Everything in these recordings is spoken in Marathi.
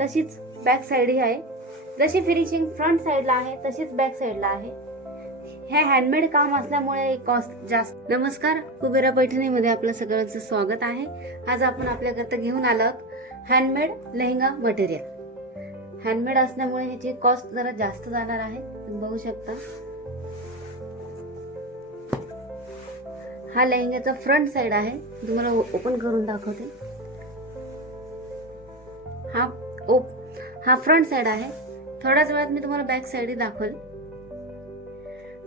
तशीच बॅक साईड ही आहे. जशी फिनिशिंग फ्रंट साईडला आहे तशीच बॅक साईडला आहे. हे हँडमेड काम असल्यामुळे कॉस्ट जास्त. नमस्कार, कुबेरा पैठणीमध्ये आपलं सगळ्यांचं स्वागत आहे. आज आपण आपल्याकरता घेऊन आलो आहोत हँडमेड लेहंगा मटेरियल. हँडमेड असल्यामुळे ह्याची कॉस्ट जरा जास्त जाणार आहे. तुम्ही बघू शकता हा लेहंग्याचा फ्रंट साइड आहे. तुम्हाला ओपन करून दाखवते. हा फ्रंट साइड आहे. थोड्याच वेळात मी तुम्हाला बॅक साइड दाखवेल.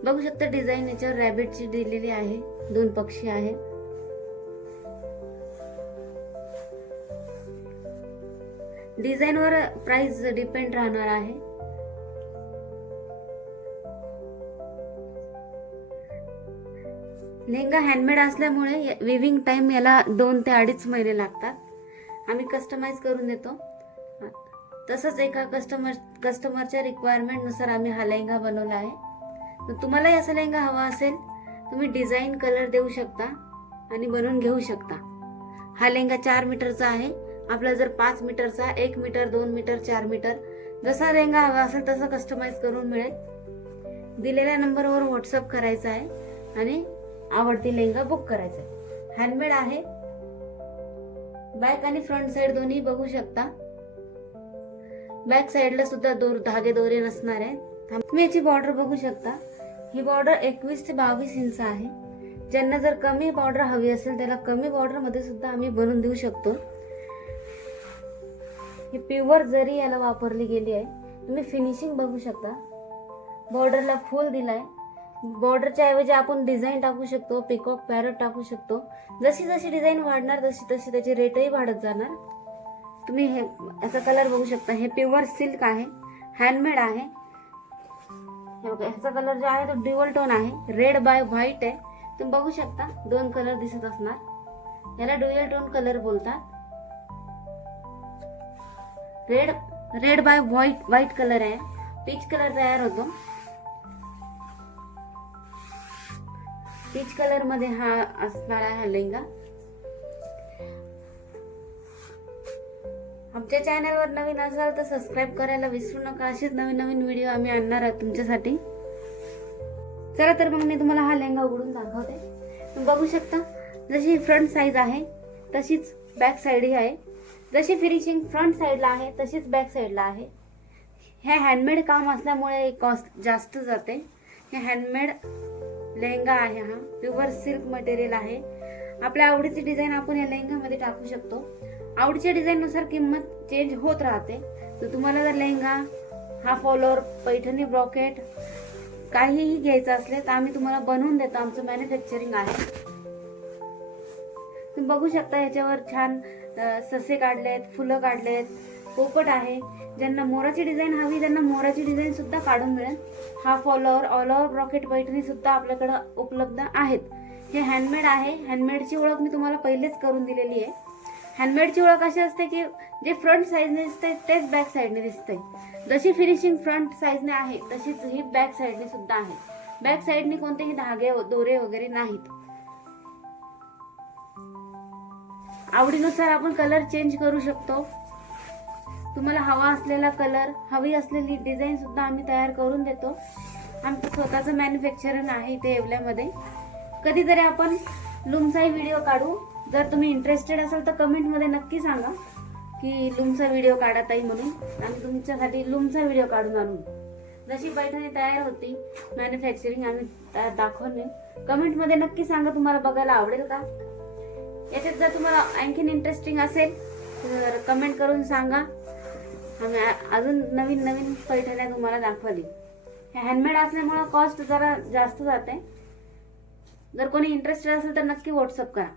बघू शकता डिझाईन याच्यावर रॅबिटची दिलेली आहे. 2 पक्षी आहे. डिझाईन वर प्राइस डिपेंड राहणार आहे. लेहंगा हँडमेड असल्यामुळे विविंग टाइम याला 2 ते 2.5 महिने लागतात. आम्ही कस्टमाइज करून देतो. तसंच एका कस्टमरच्या रिक्वायरमेंट नुसार आम्ही हा लेहंगा बनवला आहे. तर तुम्हालाही असा लेहंगा हवा असेल तुम्ही डिझाईन कलर देऊ शकता आणि बनवून घेऊ शकता. हा लेहंगा 4 मीटरचा आहे. आपला जर 5 मीटरचा, 1 मीटर, 2 मीटर, 4 मीटर जसा लेहंगा हवा असेल तसा कस्टमाइज करून मिळेल. दिलेल्या नंबरवर व्हॉट्सअप करायचा आहे आणि आवडती लेहंगा बुक करायचा आहे. हँडमेड आहे. बॅक आणि फ्रंट साइड दोन्ही बघू शकता. बॅक साइडला सुद्धा धागे दोरे नसणार आहे. तुम्ही याची बॉर्डर बघू शकता. ही बॉर्डर 21 ते 22 इंच आहे. ज्यांना जर कमी बॉर्डर हवी असेल त्याला कमी बॉर्डर मध्ये सुद्धा आम्ही बनवून देऊ शकतो. ही प्युअर जरी याला वापरली गेली आहे. तुम्ही फिनिशिंग बघू शकता. बॉर्डरला फुल दिलाय. बॉर्डरच्या ऐवजी आपण डिझाईन टाकू शकतो, पिकॉक पॅरट टाकू शकतो. जशी जशी डिझाईन वाढणार तशी तशी त्याची रेटही वाढत जाणार. तुम्ही हे याचा कलर बघू शकता. हे प्युअर सिल्क आहे. हँडमेड आहे. हे बघा ह्याचा कलर जो आहे तो ड्युअल टोन आहे. रेड बाय व्हाईट आहे. तुम्ही बघू शकता 2 कलर दिसत असणार. याला ड्युअल टोन कलर बोलतात. रेड बाय व्हाईट कलर आहे. पीच कलर तयार होतो. पीच कलर मध्ये हा असणार आहे हा लेहंगा. आमच्या चॅनलवर नवीन असाल तर सबस्क्राईब करायला विसरू नका. असेच नवीन नवीन व्हिडिओ आम्ही आणणार आहोत तुमच्यासाठी. चला तर मग मी तुम्हाला हा लेहंगा उघडून दाखवते. तुम्ही बघू शकता जशी फ्रंट साइज आहे तशीच बॅक साइड ही आहे. जशी फिनिशिंग फ्रंट साइडला आहे तशीच बॅक साइडला आहे. हे हँडमेड काम असल्यामुळे कॉस्ट जास्त जाते. हे हँडमेड लेहंगा आहे. हा प्युअर सिल्क मटेरियल आहे. आपल्या आवडीची डिझाईन आपण या लेहंगामध्ये टाकू शकतो. आवडीच्या डिझाईन नुसार किंमत चेंज होत राहते. तर तुम्हाला जर lehenga, half all over, Paithani brocade काहीही घ्यायचं असले तर आम्ही तुम्हाला बनवून देतो. आमचं मॅन्युफॅक्चरिंग आहे. तुम्ही बघू शकता याच्यावर छान ससे काढलेत, फुलं काढलेत, पोपट आहे. ज्यांना मोराची डिझाईन हवी त्यांना मोराची डिझाईन सुद्धा काढून मिळेल. Half all over brocade Paithani सुद्धा आपल्याकडे उपलब्ध आहेत. हे हँडमेड आहे. हँडमेडची ओळख मी तुम्हाला पहिलेच करून दिलेली आहे. हँडमेडची ओळख अशी असते की जे फ्रंट साईडने दिसते तेच बॅक साईडने दिसते. जशी फिनिशिंग फ्रंट साईडने आहे तशीच ही बॅक साईडने सुद्धा आहे. बॅक साईडने कोणतेही धागे दोरे वगैरे नाहीत. आवडीनुसार आपण कलर चेंज करू शकतो. तुम्हाला हवा असलेला कलर, हवी असलेली डिझाईन सुद्धा आम्ही तयार करून देतो. आमचं स्वतःचं मॅन्युफॅक्चरिंग आहे इथे येवल्यामध्ये. कधीतरी आपण लूमचाही व्हिडिओ काढू. जर तुम्ही इंटरेस्टेड असाल तर कमेंटमध्ये नक्की सांगा की लूमचा व्हिडिओ काढा ताई म्हणून. आम्ही तुमच्यासाठी लूमचा व्हिडिओ काढून आणू. जशी पैठणी तयार होती मॅन्युफॅक्चरिंग आम्ही दाखवणे. कमेंटमध्ये नक्की सांगा तुम्हाला बघायला आवडेल का. याच्यात जर तुम्हाला आणखीन इंटरेस्टिंग असेल तर कमेंट करून सांगा. आम्ही अजून नवीन नवीन पैठण्या तुम्हाला दाखवली. हे हँडमेड असल्यामुळे कॉस्ट जरा जास्त जाते. जर कोणी इंटरेस्टेड असेल तर नक्की व्हॉट्सअप करा.